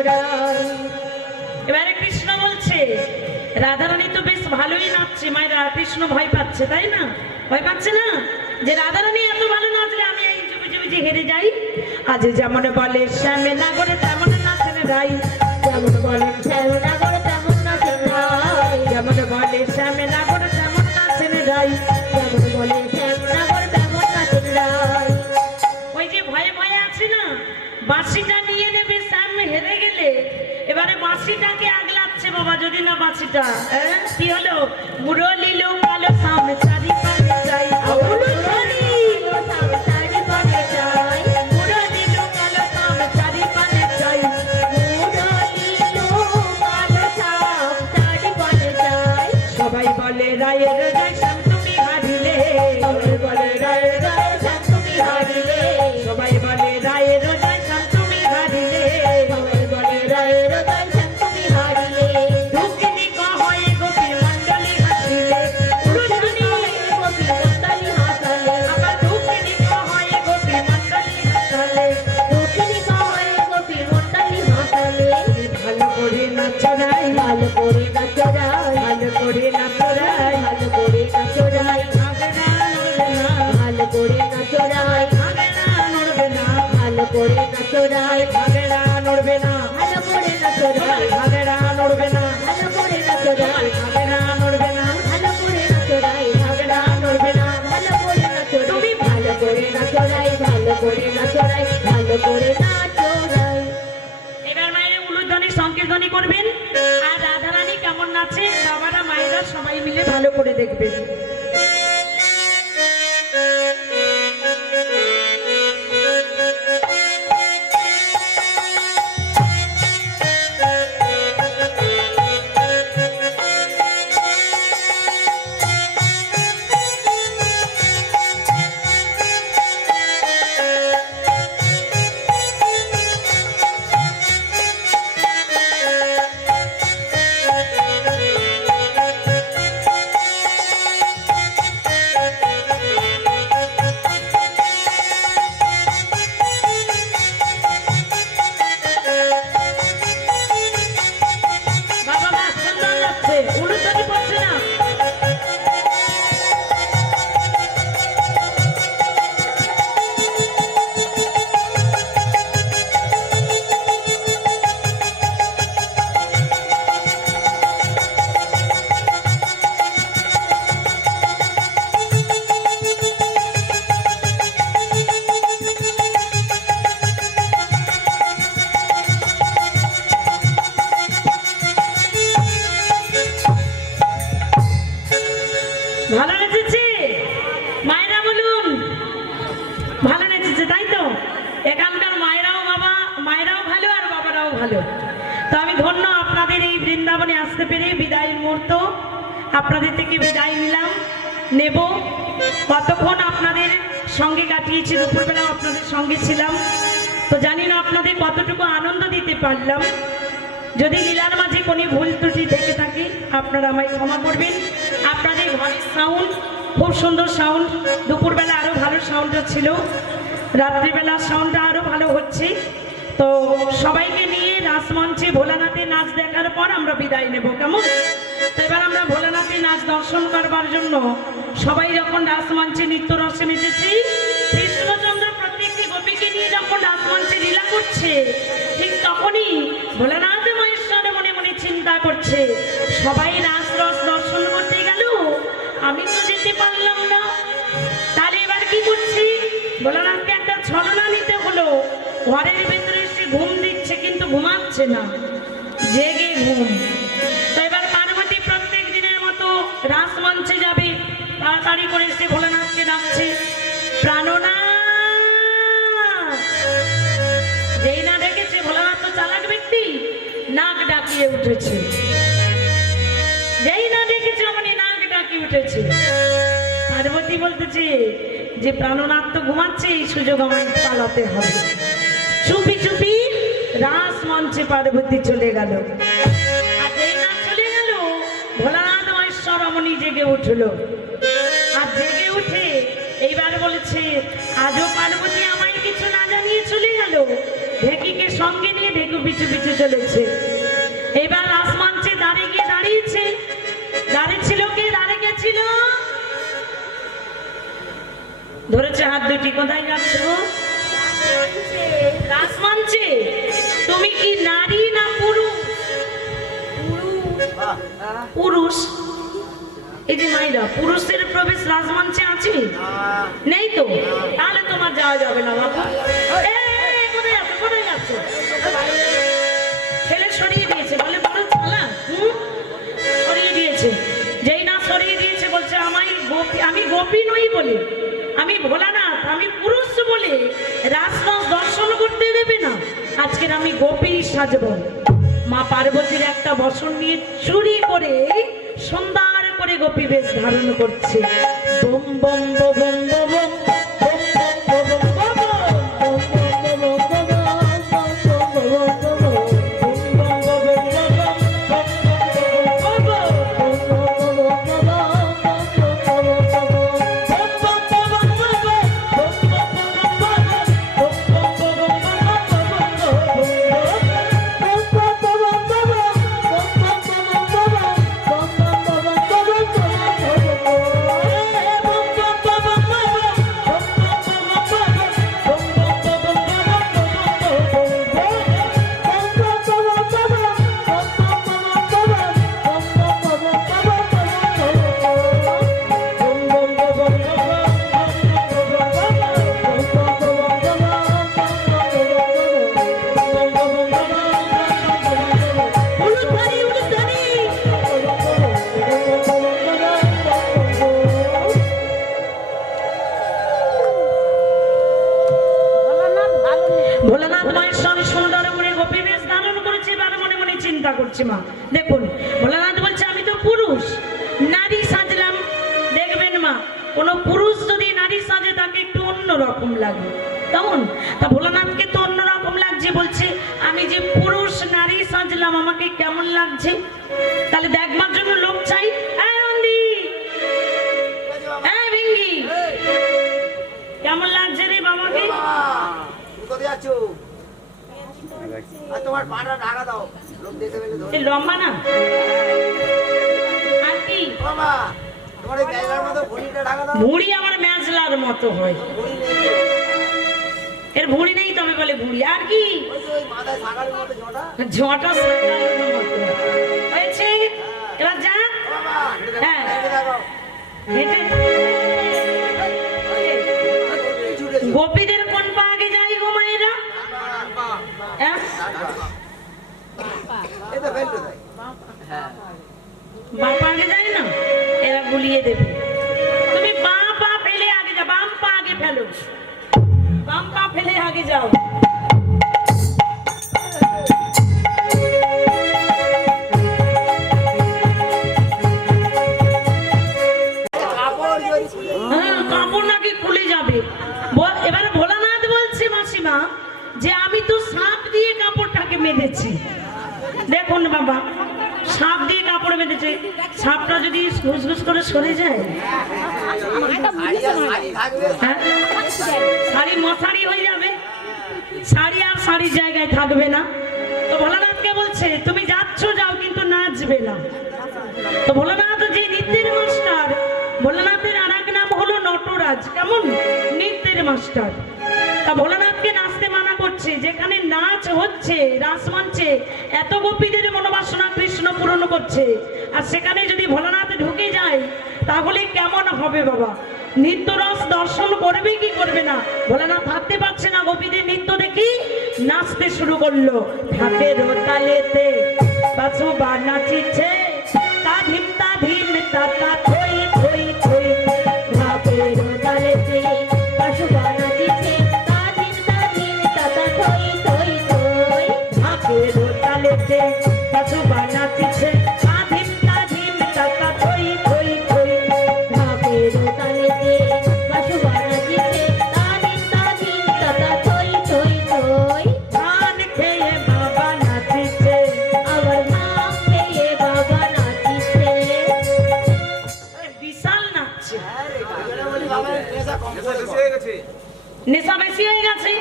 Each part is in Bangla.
চোরাই। এবারে কৃষ্ণ বলছে রাধারানী তো বেশ ভালোই নাচছে, মায়েরা কৃষ্ণ ভয় পাচ্ছে, তাই না? ভয় পাচ্ছে না যে রাধারানী এত ভালো নাচলে আমি এই চুপি চুপি যে হেরে যাই? আজ যেমন বলে শ্যামে না করে তেমন নাচেন রাই, যেমন বলেন শ্যামনগর তেমন নাচেন রাই, যেমন বলে শ্যামে না করে তেমন নাচেন রাই, যেমন বলেন শ্যামনগর তেমন নাচেন রাই। ওই যে ভয়ে ভয়ে আছে না, বাঁশিটা নিয়ে নেবে শ্যাম হেরে গেলে, এবারে বাঁশিটাকে আগলাচ্ছে বাবা, যদি না বাঁশিটা কি হলো, মুরলি লো কালো সামনে চারি পানে যাই, মুরলি লো সাম চারি পানে যাই, মুরলি লো কালো সামনে চারি পানে যাই, মুরলি লো কালো সাম চারি পানে যাই। সবাই বলে রায়ের জয় শ্যাম তুমি হারিলে, সবাই বলে রায়ের জয় শ্যাম তুমি হারিলে, সবাই বলে রায়ের জয় শ্যাম তুমি হারিলে, সবাই বলে রায়ের জয় শ্যাম তুমি হারিলে। দুঃখিনী কহয়ে গোপী মণ্ডলী হাসিলে, উলুধ্বনি গোপী মণ্ডলী হাসালে, আবার দুঃখিনী কহয়ে গোপী মণ্ডলী হাসলে, দক্ষিণী কহয়ে গোপী মণ্ডলী হাসালে। ভালো করে নাচরাই, ভালো করে নাচো রাই, ভালো করে নাচরাই, ভালো করে নাচো রাই, ভাগনা নড়বে না, ভালো করে নাচো রাই, ভাগনা নড়বে না, ভালো করে নাচো রাই, ভাগনা নড়বে না, ভালো করে নাচো রাই, ভাগনা নড়বে না, ভালো করে নাচো রাই, ভাগনা নড়বে না, ভালো করে নাচো রাই, ভাগনা নড়বে না, ভালো করে নাচো রাই, তুমি ভালো করে নাচো রাই, ভালো করে নাচো রাই, ভালো করে নাচো রাই। এবার মায়ের উলুধ্বনি সংকীর্তনী করবেন, আর রাধারানী কেমন নাচে বাবারা মায়েরা সবাই মিলে ভালো করে দেখবেন। বাবা মা সুন্দর লাগছে, উলুধ্বনি পড়ছে না। ভালো নেচেছে মায়েরা, বলুন ভালো নেচেছে, তাই তো? এখানকার মায়েরাও বাবা, মায়েরাও ভালো আর বাবারাও ভালো। তো আমি ধন্য আপনাদের এই বৃন্দাবনে আসতে পেরে, বিদায়ের মুহূর্ত আপনাদের থেকে বিদায় নিলাম, নেব। কতক্ষণ আপনাদের সঙ্গে কাটিয়েছি, দুপুরবেলাও আপনাদের সঙ্গে ছিলাম, তো জানি না আপনাদের কতটুকু আনন্দ দিতে পারলাম। যদি লীলার মাঝে কোনো ভুল ত্রুটি থেকে থাকে আপনারা আমায় ক্ষমা করবেন। আপনাদের ভয়েস সাউন্ড খুব সুন্দর সাউন্ড, দুপুরবেলা আরও ভালো সাউন্ডটা ছিল, রাত্রিবেলা সাউন্ডটা আরও ভালো হচ্ছে। তো সবাইকে নিয়ে রাসমঞ্চে ভোলানাথের নাচ দেখার পর আমরা বিদায় নেব, কেমন? তো এবার আমরা ভোলানাথের নাচ দর্শন করবার জন্য সবাই যখন রাসমঞ্চে নৃত্য রসে মেতেছি, কৃষ্ণচন্দ্র প্রত্যেকটি গোপীকে নিয়ে যখন রাসমঞ্চে লীলা করছে, ঠিক তখনই ভোলানাথ মহেশ্বর মনে মনে চিন্তা করছে, সবাই রাসরস দর্শন করতে গেল, আমি তো যেতে পারলাম না, তাহলে এবার কি করছি? ভোলানাথকে একটা ছলনা নিতে হলো। ঘরের ভেতরে সে ঘুম দিচ্ছে কিন্তু ঘুমাচ্ছে না, জেগে ঘুম। তো এবার পার্বতী প্রত্যেক দিনের মতো রাসমঞ্চে যাবে, তাড়াতাড়ি করে সে ভোলানাথকে ডাকছে, প্রাণনাথ। যেই না ডেকেছে, ভোলানাথ তো চালাক ব্যক্তি, নাক ডাকিয়ে উঠেছে। যেই না ডেকেছে অমনি নাক ডাকিয়ে উঠেছে। পার্বতী বলতেছে যে প্রাণনাথ তো ঘুমাচ্ছে, এই সুযোগ আমায় পালাতে হবে। চুপি চুপি রাস মঞ্চে পার্বতী চলে গেল, আর যেই না চলে গেল, ভোলানাথ মহেশ্বর অমনি জেগে উঠল। আর জেগে উঠে এইবার বলেছে, আজও পার্বতী আমায় কিছু না জানিয়ে চলে গেল, ঢেকিকে সঙ্গে নিয়ে ঢেকু পিছু পিছু চলেছে। এবার রাসমঞ্চে দাঁড়িয়ে গিয়ে দাঁড়িয়েছে। দাঁড়িয়েছিল কে? দাঁড়িয়ে গেছিল, ধরেছে হাত দুটি। কোথায় যাচ্ছ? রাসমঞ্চে। তুমি কি নারী না পুরুষ? পুরুষ। এই যে মাইরা, পুরুষের প্রবেশ রাজমঞ্চে আছে? নেই তো, তাহলে তোমার যাওয়া যাবে না বাবা। কোথায় যাচ্ছ? কোথায় যাচ্ছ? ছেলে সরিয়ে দিয়েছে, বলে বড় চালা। সরিয়ে দিয়েছে। যেই না সরিয়ে দিয়েছে বলছে আমি গোপী নই বলে, আমি ভোলানাথ, আমি পুরুষ বলে রাজনাথ দর্শন করতে দেবে না। আজকের আমি গোপী সাজব। মা পার্বতীর একটা বসন নিয়ে চুরি করে সুন্দর করে গোপী বেশ ধারণ করছে। বম বম বম বম বম করছে। মা দেখুন, ভোলানাথ বলছে আমি তো পুরুষ, নারী সাজলাম। দেখবেন মা, কোন পুরুষ যদি নারী সাজে তাকে একটু অন্যরকম লাগে, কেমন? তা ভোলানাথকে তো অন্যরকম লাগছে। বলছে আমি যে পুরুষ নারী সাজলাম, আমাকে কেমন লাগছে? তাহলে দেখবার জন্য লোক চাই। কেমন লাগছে রে বাবাকে? লম্বা না আর কি? ভুঁড়ি আমার মেজলার মতো হয়। এর ভুঁড়ি নেই, তবে বলে ভুঁড়ি। আর কি? ঝটা হয়েছে। এবার যা। হ্যাঁ, গোপীদের কোন পা আগে যাই গো মায়েরা? বাপা আগে যায় না, এরা গুলিয়ে দেবে। তুমি বাম পা ফেলে আগে যাও, বাম পা আগে ফেলো, বাম পা ফেলে আগে যাও। কাপড় নাকি খুলে যাবে। এবারে ভোলানাথ বলছে মাসিমা যে আমি তো সাপ দিয়ে কাপড়টাকে বেঁধেছি। দেখুন বাবা, সাপ দিয়ে কাপড় বেঁধেছে, সাপটা যদি ঘুষঘুষ করে সরে যায়, শাড়ি মশারি হয়ে যাবে, শাড়ি আর শাড়ির জায়গায় থাকবে না। তো ভোলানাথকে বলছে তুমি যাচ্ছ যাও, কিন্তু নাচবে না। তো ভোলানাথ যে নৃত্যের মাস্টার, ভোলানাথের আর এক নাম হলো নটরাজ, কেমন? নৃত্যের মাস্টার। তা ভোলানাথকে নাচতে মানা করছে। যেখানে নাচ হচ্ছে রাসমঞ্চে, এত গোপীদের মনোবাসনা কৃষ্ণ পূরণ করছে, আর সেখানে যদি ভোলানাথ ঢুকে যায় তাহলে কেমন হবে বাবা? নৃত্যরস দর্শন করবে কি করবে না? ভোলানাথ থাকতে পারছে না, গোপীদের নৃত্য দেখি নাচতে শুরু করলো। ঢাকের তালেতে বাজুবা নাচিছে, তা ধিম তা ধিম তা তা থই থই থই। ঢাকের তালেতে বাজুবা নাচিছে, তা ধিম তা ধিম তা তা থই থই থই। ঢাকের তালেতে বাজুবা নাচিছে, তা ধিম তা ধিম তা তা থই থই থই। ঢাকের তালেতে বাজুবা নাচিছে, তা ধিম তা ধিম তা তা থই থই থই। ধান খেয়ে বাবা নাচিছে, আবার ধান খেয়ে বাবা নাচিছে। বিশাল নাচছে, নেশা বেশি হয়ে গেছে।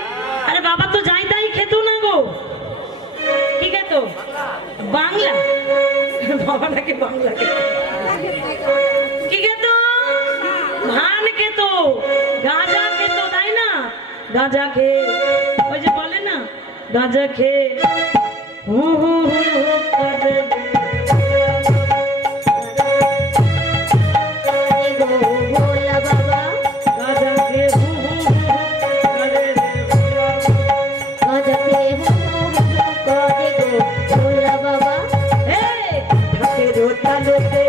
আরে বাবা তো যাই তাই বাংলা বাবা নাকি বাংলা খেত। কি খেত? ধান খেত, গাঁজা খেত, তাই না? গাঁজা খেয়ে ওই যে বলে না গাঁজা খেয়ে হু হু হু হু করে ভোলা বাবা গাঁজা খেয়ে হু হু হু হু করে গাঁজা খেয়ে হু হু হু করে গো ভোলা বাবা। ঢাকেরও তালেতে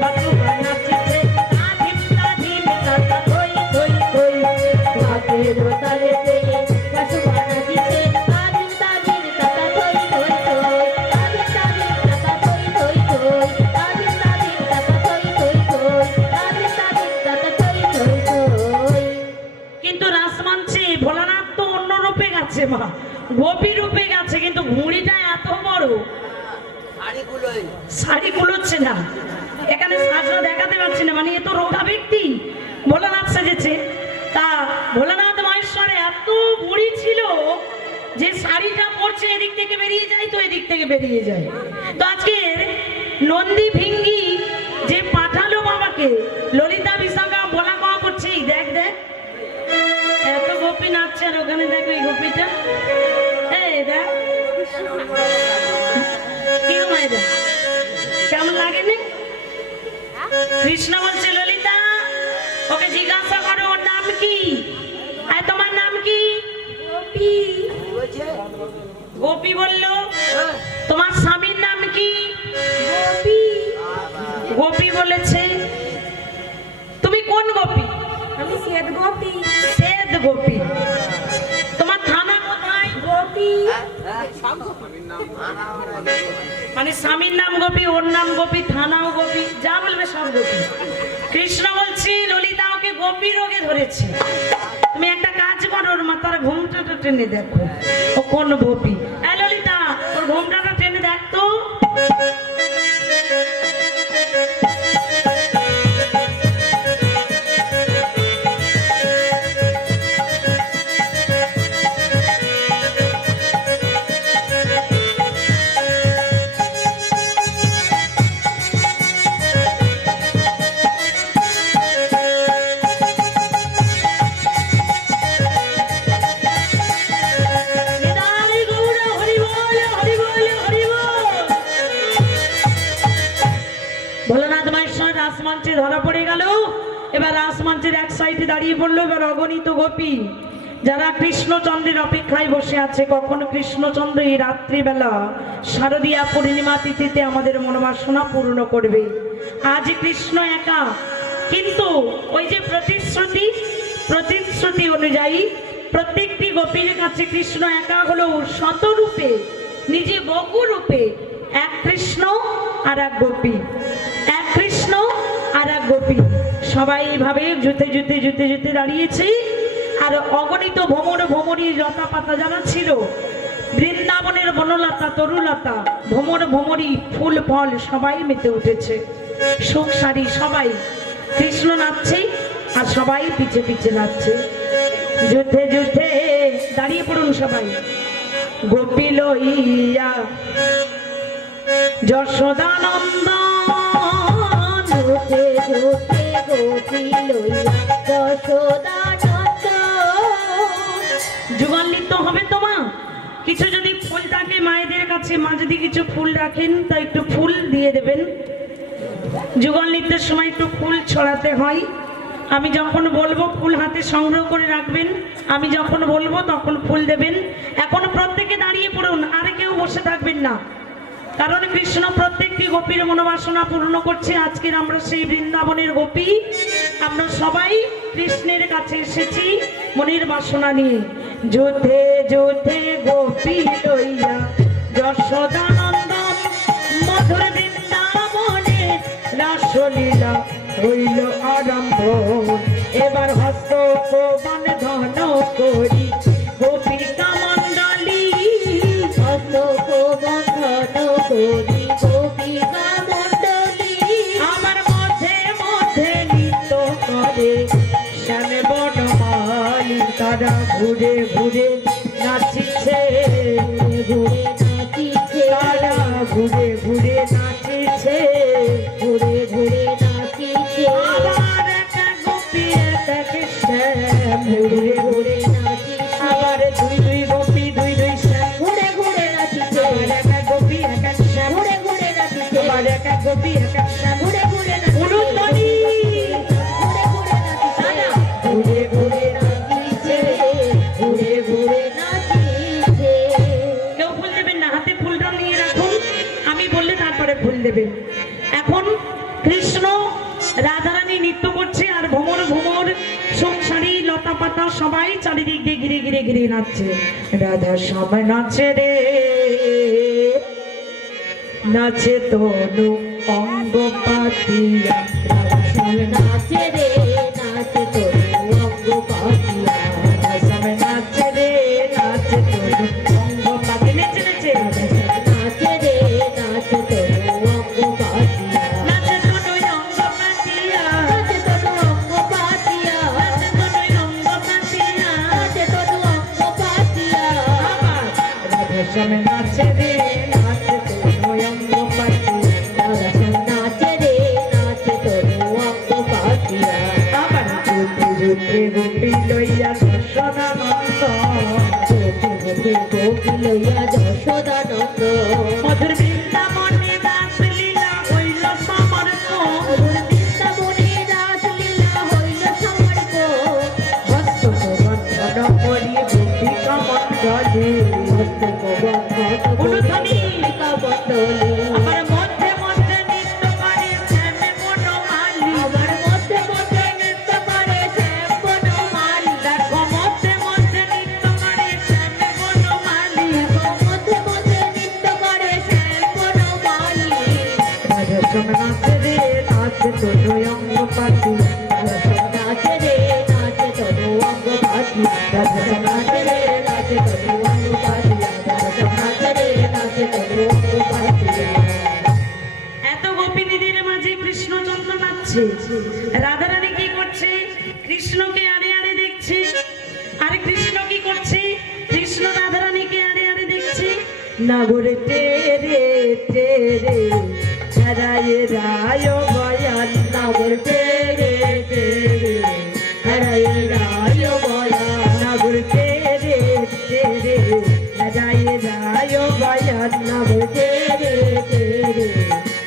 বাতুয়া নাচছে আধিম তাধিম তাতা থই থই থই। ঢাকেরও তালেতে বাঁশুয়া নাচিছে তাদিন তাদিন তাতা থই থই থই। তাদিন তাদিন তাতা থই থই থই। তাদিন তাদিন তাতা থই থই থই। তাদিন তাদিন তাতা থই থই থই। কিন্তু রাসমঞ্চে ভোলানাথ তো অন্য রূপে গেছে মা, গোপী রূপে গেছে, কিন্তু ঘুড়িটা এত বড় শাড়ি কুলোচ্ছে না, এখানে সাজরা দেখাতে পারছি না, মানে এ তো রোগা ব্যক্তি ভোলানাথ সেজেছে। তা ভোলানাথ মহেশ্বরে এত বুড়ি ছিল যে শাড়িটা পরছে এদিক থেকে বেরিয়ে যায় তো এদিক থেকে বেরিয়ে যায়। তো আজকে নন্দী ভিঙ্গি যে পাঠালো বাবাকে, ললিতা বিশাখা বলা কওয়া করছে, এই দেখ দেখ এত গোপী নাচছে, আর ওখানে দেখো এই গোপীটা, এই দেখ কি গো মায়েরা, কেমন লাগেনি? কৃষ্ণ বলছে ললিতা ওকে জিজ্ঞাসা করো ওর নাম কি, আর তোমার নাম কি? গোপী। গোপী বলল তোমার স্বামীর নাম কি? গোপী। গোপী বলেছে তুমি কোন গোপী? আমি শ্বেত গোপী। শ্বেত গোপী। তোমার থানা কোথায়? গোপী। মানে স্বামীর নাম গোপী, ওর নাম গোপী, থানাও গোপী, যা বলবে সব গোপী। কৃষ্ণ বলছি ললিতা ওকে গোপী রোগে ধরেছে, তুমি একটা কাজ করো ওর মাথার ঘুমটাটা টেনে দেখো ও কোন গোপী। এই ললিতা ওর ঘুমটাটা টেনে দেখতো। ভোলানাথ মহেশ্বর রাসমঞ্চে ধরা পড়ে গেল। এবার রাসমঞ্চের এক সাইডে দাঁড়িয়ে পড়লো এবার অগণিত গোপী, যারা কৃষ্ণচন্দ্রের অপেক্ষায় বসে আছে কখন কৃষ্ণচন্দ্র এই রাত্রিবেলা শারদীয়া পূর্ণিমা তিথিতে আমাদের মনোবাসনা পূর্ণ করবে। আজ কৃষ্ণ একা, কিন্তু ওই যে প্রতিশ্রুতি অনুযায়ী প্রত্যেকটি গোপীর কাছে কৃষ্ণ একা হলো শতরূপে, নিজে বহু রূপে, এক কৃষ্ণ আর এক গোপী, এক কৃষ্ণ আর এক গোপী, সবাই এইভাবে জুতে জুতে জুতে জুতে দাঁড়িয়েছে। আর অগণিত ভ্রমরী লতা পাতা যারা ছিল, বৃন্দাবনের বনলতা তরুলতা ভ্রমরী ফুল ফল সবাই মেতে উঠেছে, সুখ সারি সবাই, কৃষ্ণ নাচছে আর সবাই পিছে পিছে নাচছে। যুদ্ধে যুদ্ধে দাঁড়িয়ে পড়ুন সবাই। গোপী লইয়া যশোদানন্দন, যুদ্ধে যুদ্ধে গোপী লইয়া যশোদানন্দন। যুগল নৃত্য হবে তো মা, কিছু যদি ফুল থাকে মায়েদের কাছে, মা যদি কিছু ফুল রাখেন তা একটু ফুল দিয়ে দেবেন। যুগল নৃত্যের সময় একটু ফুল ছড়াতে হয়, আমি যখন বলবো ফুল হাতে সংগ্রহ করে রাখবেন, আমি যখন বলবো তখন ফুল দেবেন। এখন প্রত্যেকে দাঁড়িয়ে পড়ুন, আর কেউ বসে থাকবেন না, কারণ কৃষ্ণ প্রত্যেকটি গোপীর মনোবাসনা পূর্ণ করছে। আজকের আমরা সেই বৃন্দাবনের গোপী, আমরা সবাই কৃষ্ণের কাছে এসেছি মনের বাসনা নিয়ে। যুদ্ধে যুদ্ধে গোপী লইয়া যশোদানন্দন, মধুর বৃন্দাবনে রাসলীলা হইল আরম্ভ। এবার হস্ত বন্ধন করি গোপিকা মণ্ডলী, হস্ত বন্ধন করি গোপিকা মণ্ডলী। আমার মধ্যে মধ্যে নৃত্য করে শ্যামে বনমালী, তারা ঘুরে ঘুরে নাচিছে, ঘুরে নাচিছে, তারা ঘুরে ঘুরে গিরি গিরি গিরি নাচছে, রাধা শ্যাম নাচে রে, নাচে তনু অঙ্গ পাতিয়া, রাধা শ্যাম নাচে রে, নাচে তনু অঙ্গ পাতিয়া, রাধা শ্যাম নাচে রে, নাচে তনু অঙ্গ পাতিয়া, নেচে নেচে রাধা শ্যাম নাচে রে, নাচে তনু অঙ্গ পাতিয়া, নাচে তনু অঙ্গ পাতিয়া, নাচে তনু অঙ্গ পাতিয়া, নাচে তনু অঙ্গ পাতিয়া, নাচে তনু অঙ্গ পাতিয়া, আবার রাধা শ্যাম নাচে রে, নাচে তনু অঙ্গ পাতিয়া, রাধা শ্যাম নাচে রে, নাচে তনু অঙ্গ পাতিয়া, আবার জুতে জুতে গোপী লইয়া যশোদানন্দ, গোপী গোপী লইয়া যশোদানন্দ, মধুর বৃন্দাবনে রাস লীলা হইল সমর্পণ, মধুর বৃন্দাবনে রাস লীলা হইল সমর্প, মস্তক বন্ধন করি গোপিকা মণ্ডলী, মস্তক বন্ধন উলুধ্বনি। গোপিকা মণ্ডলী, আবার মধ্যে মধ্যে নৃত্য করে শ্যামে বনমালী, আবার মধ্যে মধ্যে নৃত্য করে শ্যাম বনমালী, দেখো মধ্যে মধ্যে নৃত্য করে শ্যামে বনমালী, মধ্যে মধ্যে নৃত্য করে শ্যাম বনমালী, রাধা শ্যাম নাচে রে, নাচে তনু অঙ্গ পাতিয়া, রাধা শ্যাম নাচে রে, নাচে তনু অঙ্গ পাতিয়া, রাধা শ্যাম নাচে রে, নাচে তনু অঙ্গ পাতিয়া, রাধা শ্যাম নাচে রে, নাচে তনু অঙ্গ পাতিয়া, এত গোপিনীদের মাঝে কৃষ্ণচন্দ্র নাচছে, রাধারানী কি করছে? কৃষ্ণকে আড়ে আড়ে দেখছে। আর কৃষ্ণ কি করছে? কৃষ্ণ রাধারানীকে আড়ে আড়ে দেখছে। নাগরে তেরে তেরে হরায় রায় বয়ান, নাগর তেরে তেরে হরায় রায় বয়া, নাগর তেরে তেরে হরায় রায় বয়ান, নাগর তেরে তেরে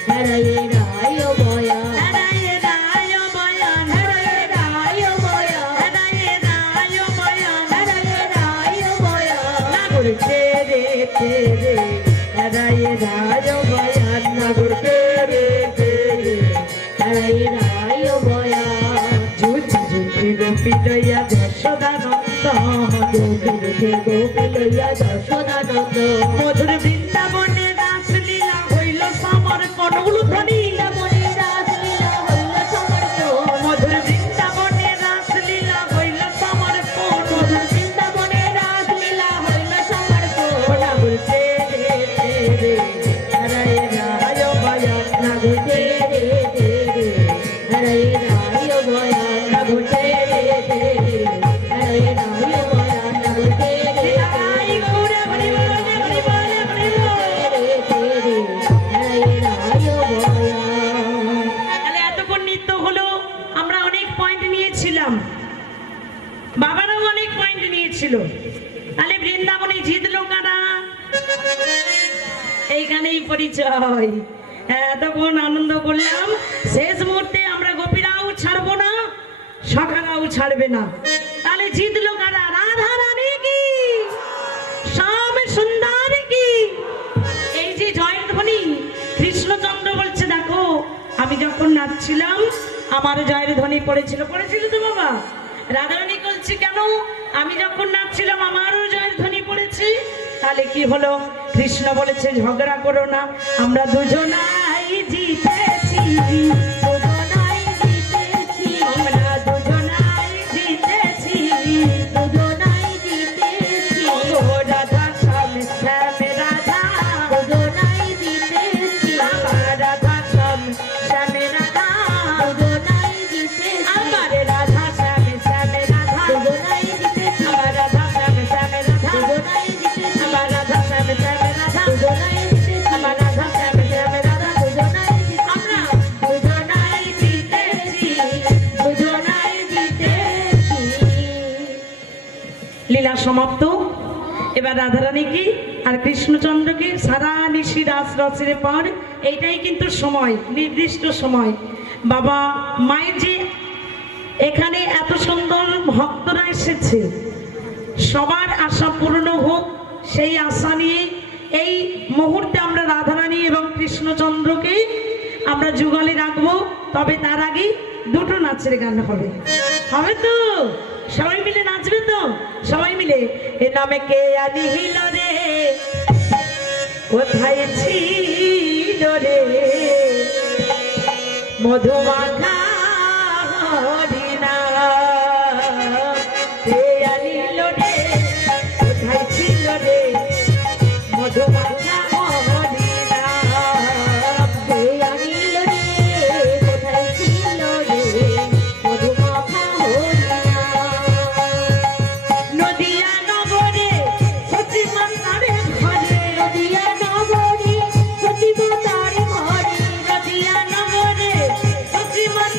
হরায় রায় বয়া, হরায় রায় বয়ান, হরায় রায় বয়া, হরায় রায় বয়ান, হরায় রায় বয়া, নাগর তেরে তেরে হরায় রায় বয়ান, নাগর তেরে তেরে হরায় রায় বয়া, ঝুঁটি ঝুঁটি গোপী লইয়া যশোদানন্দ, গোপী রূপে গোপী লইয়া যশোদানন্দ, মধুর বৃন্দাবনে রাস লীলা হইল সমর্পণ, উলুধ্বনি। বৃন্দাবনে রাস লীলা হইল সমর্পণ, মধুর বৃন্দাবনে রাস লীলা হইল সমর্পণ, মধুর বৃন্দাবনে রাস লীলা হইল সমর্পণ, নাগর তেরে তেরে হরায় রায় বয়ান, নাগর তেরে তেরে হরায় রায় বয়া, নাগর তেরে তেরে হরায় রায় বয়া, নাগর তেরে রায় গৌরে হরি বল, হরি বল, হরি বল। তেরে হরায় রায় বয়া। তাহলে এতক্ষণ নৃত্য হলো, আমরা অনেক পয়েন্ট নিয়েছিলাম, বাবারাও অনেক পয়েন্ট নিয়েছিল। তাহলে বৃন্দাবনে জিতলো কারা? এইখানেই পরিচয়। এতক্ষণ আনন্দ করলাম, শেষ মুহূর্তে আমরা গোপীরাও ছাড়বো না, সখারাও ছাড়বে না। তাহলে জিতলো কারা? রাধা রানী কি, শ্যাম সুন্দর কি। এই যে জয়ের ধ্বনি, কৃষ্ণচন্দ্র বলছে দেখো আমি যখন নাচছিলাম আমার জয়ের ধ্বনি পড়েছিল, পড়েছিল তো বাবা? রাধারানী বলছে কেন? আমি যখন নাচছিলাম আমারও জয়ের ধ্বনি পড়েছে। তাহলে কি হলো? কৃষ্ণ বলেছে ঝগড়া করো না, আমরা দুজনাই জিতেছি, দুজনাই জিতেছি, আমরা দুজনাই জিতেছি, দুজনাই জিতেছি, ও রাধা শ্যাম শ্যাম রাধা, দুজনাই জিতেছি, আমার রাধা শ্যাম শ্যাম রাধা, দুজনাই জিতেছি, আমার রাধা শ্যাম শ্যাম রাধা, দুজনাই জিতেছি, আমার রাধা শ্যাম শ্যাম রাধা, দুজনাই জিতেছি, আমার রাধা শ্যাম শ্যাম রাধা, দুজনাই জিতেছি, আমার রাধা শ্যাম শ্যাম রাধা, দুজনাই জিতেছি, আমরা দুজনাই জিতেছি, দুজনাই জিতেছি। লীলা সমাপ্ত। এবার রাধারানী কি আর কৃষ্ণচন্দ্রকে সারা নিশি রাস রচের পর এইটাই কিন্তু সময়, নির্দিষ্ট সময়। বাবা মায়ের যে এখানে এত সুন্দর ভক্তরা এসেছে, সবার আশা পূর্ণ হোক সেই আশা নিয়ে এই মুহূর্তে আমরা রাধারানী এবং কৃষ্ণচন্দ্রকে আমরা যুগলে রাখবো। তবে তার আগে দুটো নাচের গান হবে, হবে তো? সবাই মিলে নাচবে তো? সবাই মিলে এ নামে কে আনিল রে, কোথায় ছিল রে মধুমাখা হরিণা, কে আনিল রে, কোথায় ছিল রে মধুমাখা হরিণা, কে আনিল রে, কোথায় ছিল রে মধুমাখা হরিণা। নদিয়া নগরে সচিমাতারে ঘরে, নদিয়া নগরে সচিমাতার ঘরে, নদিয়া নগরে সচিমাতারে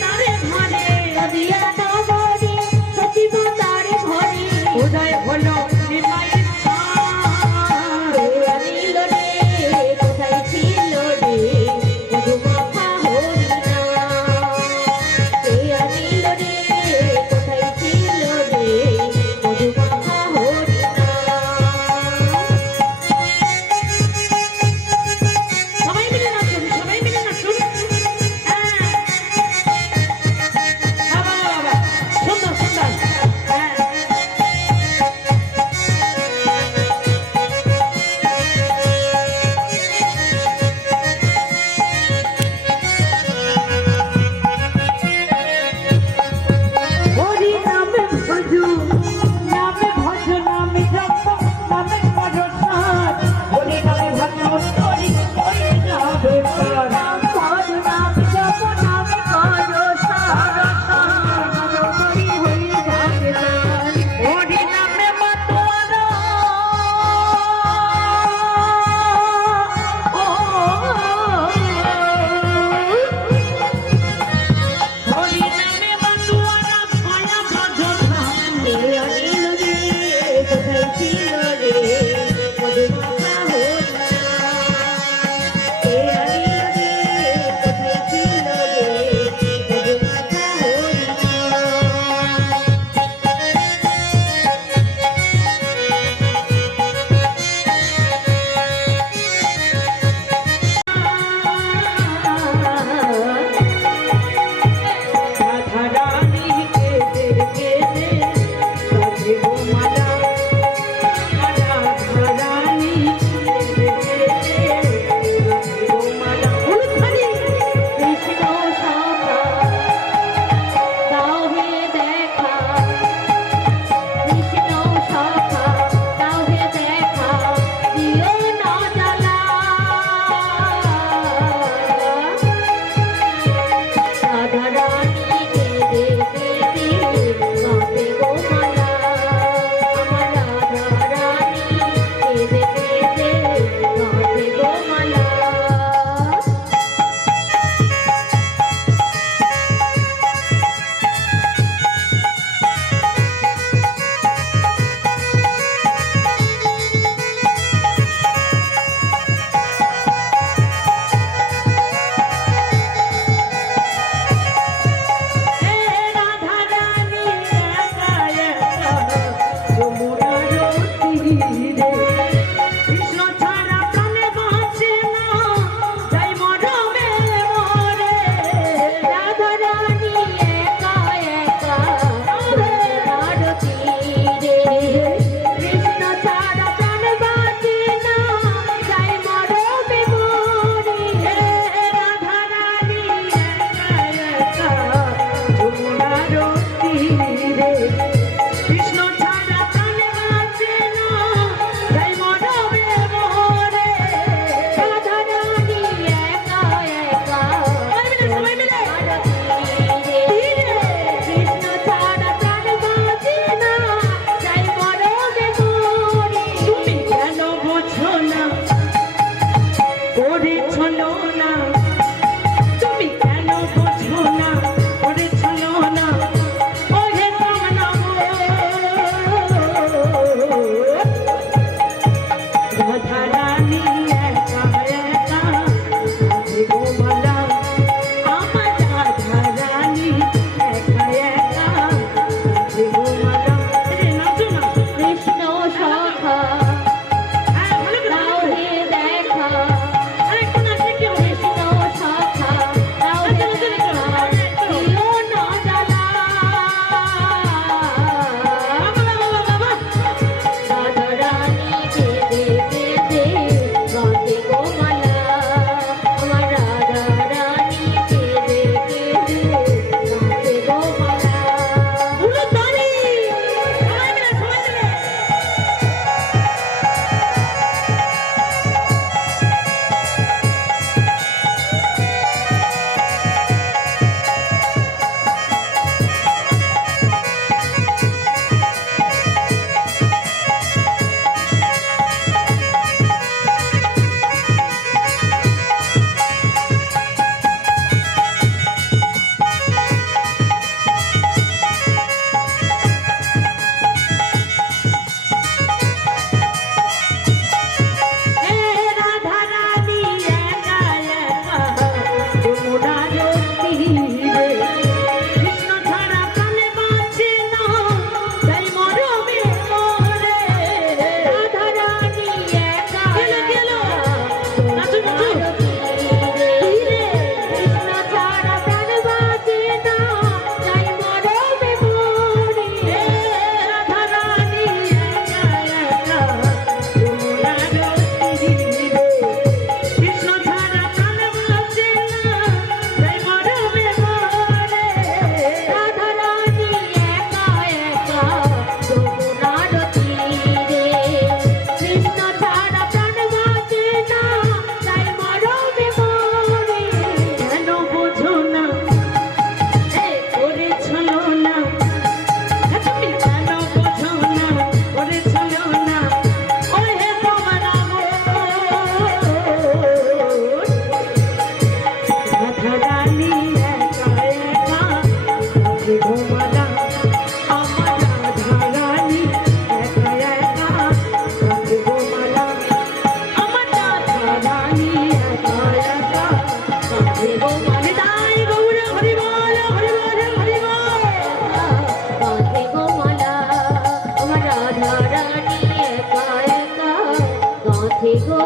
মাথে গো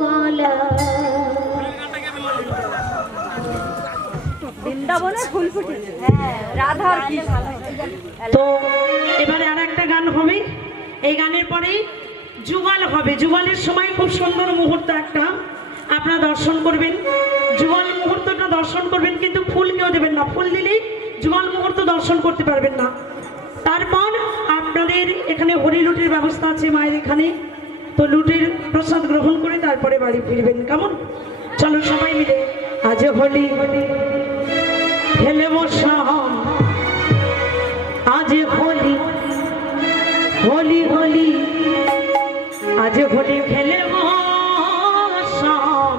মালা। বৃন্দাবনে ফুল ফুটেছে, হ্যাঁ, রাধার কৃষ্ণ। তো এবারে আর একটা গান হবে, এই গানের পরেই যুগল হবে। যুগলের সময় খুব সুন্দর মুহূর্ত একটা আপনারা দর্শন করবেন। যুগল মুহূর্তটা দর্শন করবেন, কিন্তু ফুল কেউ দেবেন না, ফুল দিলেই যুগল মুহূর্ত দর্শন করতে পারবেন না। তারপর আপনাদের এখানে হরি লুটির ব্যবস্থা আছে মায়ের এখানে, তো লুটির প্রসাদ গ্রহণ করে তারপরে বাড়ি ফিরবেন। কেমন? চলো সবাই মিলে আজ হোলি খেলবো শাম, আজ হোলি হোলি হোলি, আজ হোলি খেলবো শাম,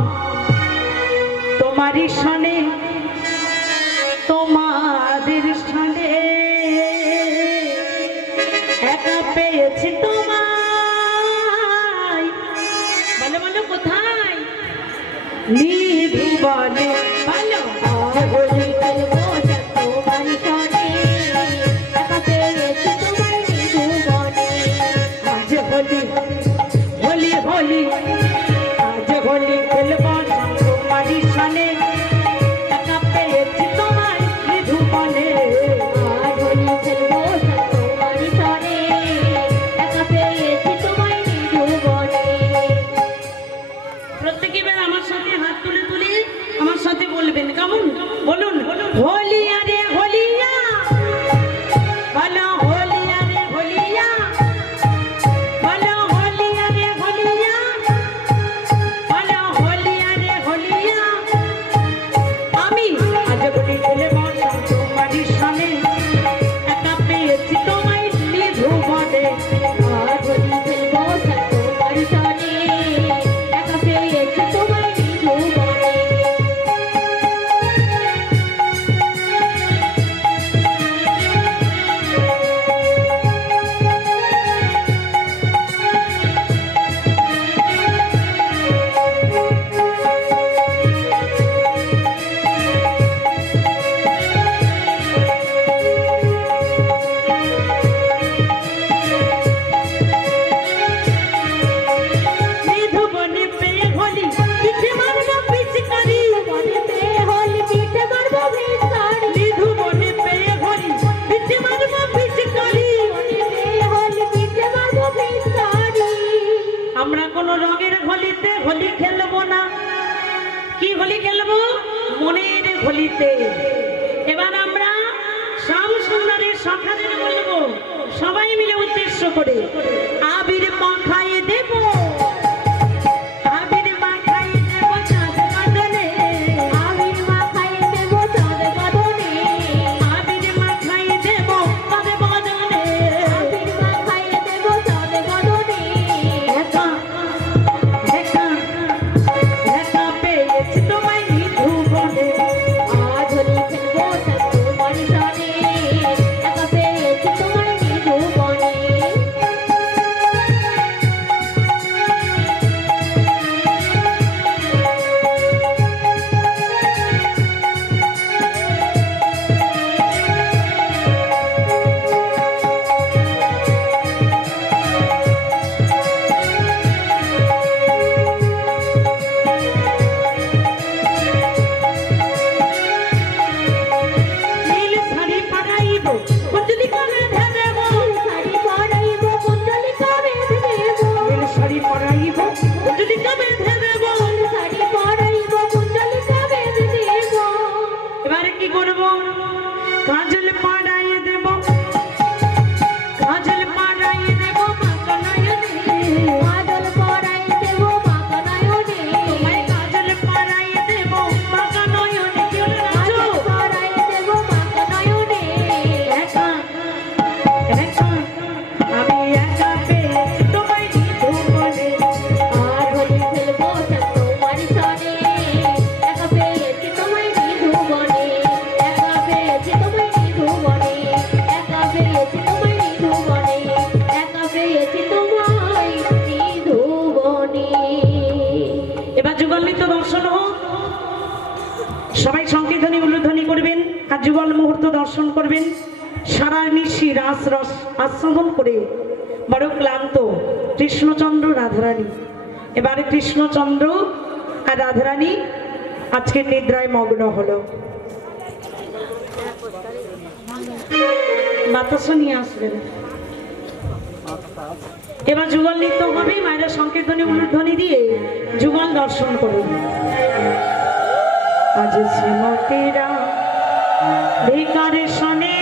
তোমারই সনে তোমাদের সনে, একা পেয়েছি তোমায়, বলো বলো কোথায়? নিধু বলে বলো হোলি খেলবো তোমার সনে, একা পেয়েছি তোমায় নিধু বনে। আজ হোলি হোলি হোলি, আজ হোলি খেলবো তোমারই সনে, একা পেয়েছি তোমায় নিধু বনে। আজ হোলি খেলবো তোমার সনে, একা পেয়েছি তোমায় নিধু বনে। প্রত্যেকে এবার আমার সাথে হাত তুলে তুলে আমার সাথে বলবেন। কেমন? বলুন হোলি আরে হোলিয়া, বলো হোলি আরে হোলিয়া, বলো হোলি আরে হোলিয়া, বলো হোলি আরে হোলিয়া। আমি আজ হোলি খেলবো তোমারই সনে, একা পেয়েছি তোমায় নিধু বনে। আজ হোলি খেলবো তোমার সনে, একা পেয়েছি তোমায় নিধু বনে। নিধু বনে পেয়ে হোলি পিঠে মারবো পিচকারি, বনে পেয়ে হোলি পিঠে মারবো ভিখারি, নিধু বনে পেয়ে হোলি পিঠে মারবো পিচকারি। বনে পেয়ে হোলি পিঠে মারবো ভিখারি। আমরা কোনো রঙের হোলিতে হোলি খেলবো না, কি হোলি খেলবো? মনের হোলিতে। এবার আমরা শ্যাম সুন্দরের সখাদের বলবো, সবাই মিলে উদ্দেশ্য করে আবির মাখাইয়ে দেব, আবির মাখাইয়ে দেব চাঁদ বাদলে, আবির মাখাইয়ে দেবো চাঁদ বাঁধনে, আবির মাখাইয়ে দেব চাঁদ বাদলে। আবির মাখাইয়ে দেবো চাঁদ বাঁধনে। একা একা একা পেয়েছি তোমায় নিধু বনে। আজ হোলি খেলবো তোমার সনে, একা পেয়েছি তোমায় নিধু বনে। নীল শাড়ি পরাইব কুঞ্জলি করে দেব, শাড়ি পরাইব কুণ্ডলিকা বেঁধে দেবো, নীল শাড়ি পরাইব কুঞ্জলি করে দেব। শাড়ি পরাইব কুণ্ডলিকা বেঁধে দেবো। এবারে কি করব? কাজল পরাইয়ে দেব, কাজল পরাইয়ে দেব মাকা নয়নে, কাজল পরাইয়ে দেবো মাকা নয়নে, তোমায় কাজল পরাইয়ে দেব মাকা নয়নে। কি হলো নাচো? কাজল পরাইয়ে দেবো মাকা নয়নে। একা একা আমি একা পেয়েছি তোমায় নিধু বনে। আর হোলি খেলবো তোমার সনে, একা পেয়েছি তোমায় নিধু বনে, একা পেয়েছি তোমায় নিধু বনে, একা পেয়েছি তোমায় নিধু বনে, একা পেয়েছি তোমায় নিধু বনে। এবার যুগল নৃত্য দর্শন হোক, সবাই সংকীর্তনী উলুধ্বনি করবেন আর যুগল মুহূর্ত দর্শন করবেন। সারা নিশি রাস রস আস্বাদন করে বড় ক্লান্ত কৃষ্ণচন্দ্র রাধারানী এবারে কৃষ্ণচন্দ্র আর রাধারানী আজকের নিদ্রায় মগ্ন হলো। বাতাসা নিয়ে আসবেন। এবার যুগল নৃত্য হবে, মায়েরা সংকীর্তনী উলুধ্বনি দিয়ে যুগল দর্শন করুন। আজ শ্রীমতীরা ধিকারে শনে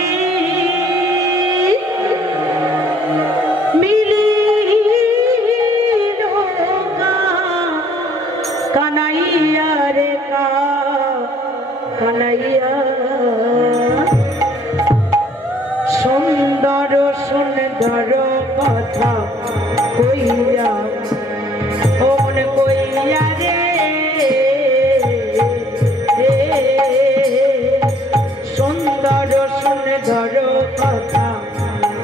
মিলিল কানাইয়া রে কানাইয়া সুন্দর সুন্দর কথা কইয়া ও মনে কইয়া রে সুন্দর সুন্দর কথা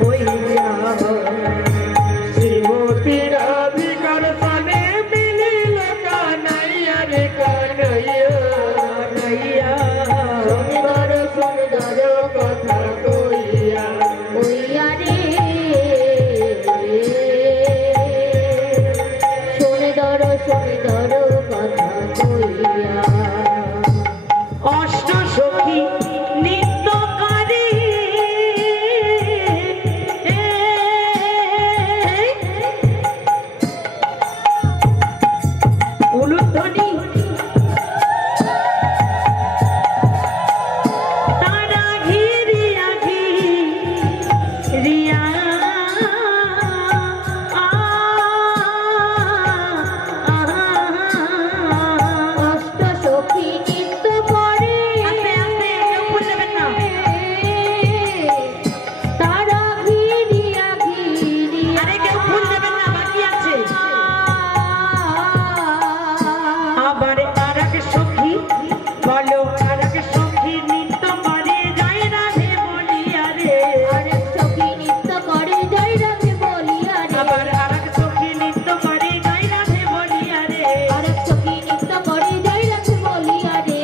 কইয়া শ্রীমতীর অধিকার সানে মিলিল কানাইয়া রে কানাইয়া কানাইয়া সুন্দর সুন্দর কথা কইয়া কইয়া রে সুন্দর সুন্দর কথা কইয়া অষ্ট সখী নৃত্য করে উলুধ্বনি তারা ঘিরিয়া ঘিরিয়া অষ্ট সখী নৃত্য করে আস্তে আস্তে কেউ ভুল দেবেন না। তারা ঘিরিয়া ঘিরিয়া আরে কেউ ভুল দেবেন না, বাকি আছে। আবার আর এক সখী বলো, আর এক সখী নৃত্য করে যাই রাধে বলিয়া রে। আরেক সখী নৃত্য করে জয় রাধে বলিয়া রে আবার আর এক সখী নৃত্য করে যাই রাধে বলিয়া রে। আরেক সখী নৃত্য করে জয় রাধে বলিয়া রে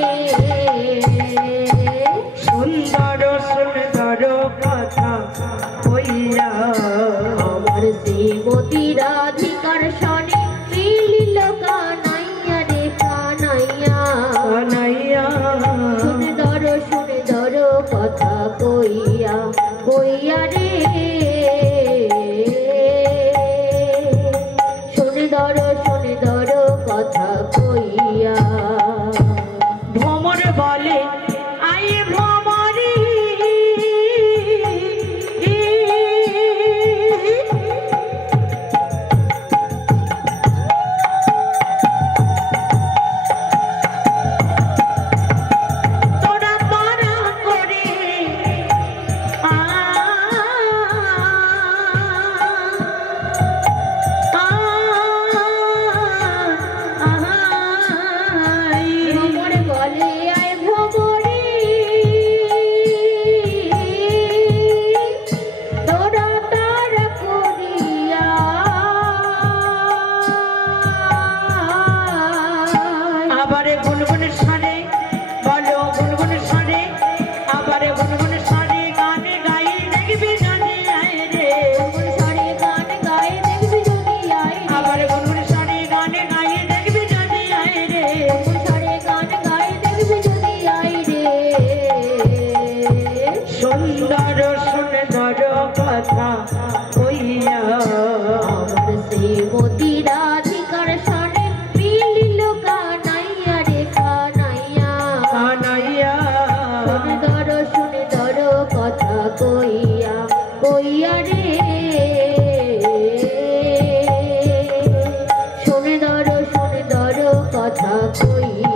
সুন্দর সুন্দর কথা কইয়া আমার শ্রীমতী রাধিকার শনে মিলিল কানাইয়া রে কানাইয়া কানাইয়া সুন্দর সুন্দর কথা কইয়া কইয়া রে সুন্দর সুন্দর কথা কইয়া ভ্রমর বলে আই ভ্রমরি তোরা তারা করে ভ্রমরে বলে আয় ভ্রমরে তোরা তারা করিয়া আবারে গুনগুনের সারে বলো, গুনগুনের সারে আবারে গুনগুনের সারে গানে গাই দেখবি জানি আয় রে। কোন সরে গান গায়ে দেখবি যদি আয় রে আবারে গুনগুনের সারে গানে গাই দেখবি জানি আয় রে। কোন সরে গান গায়ে দেখবি যদি আয় রে সুন্দর সুন্দর কথা কইয়া আমার শ্রীমতী রাধিকার শনে মিলিল কানাইয়া রে কানাইয়া কানাইয়া সুন্দর সুন্দর কথা কইয়া কইয়া রে সুন্দর সুন্দর কথা কইয়া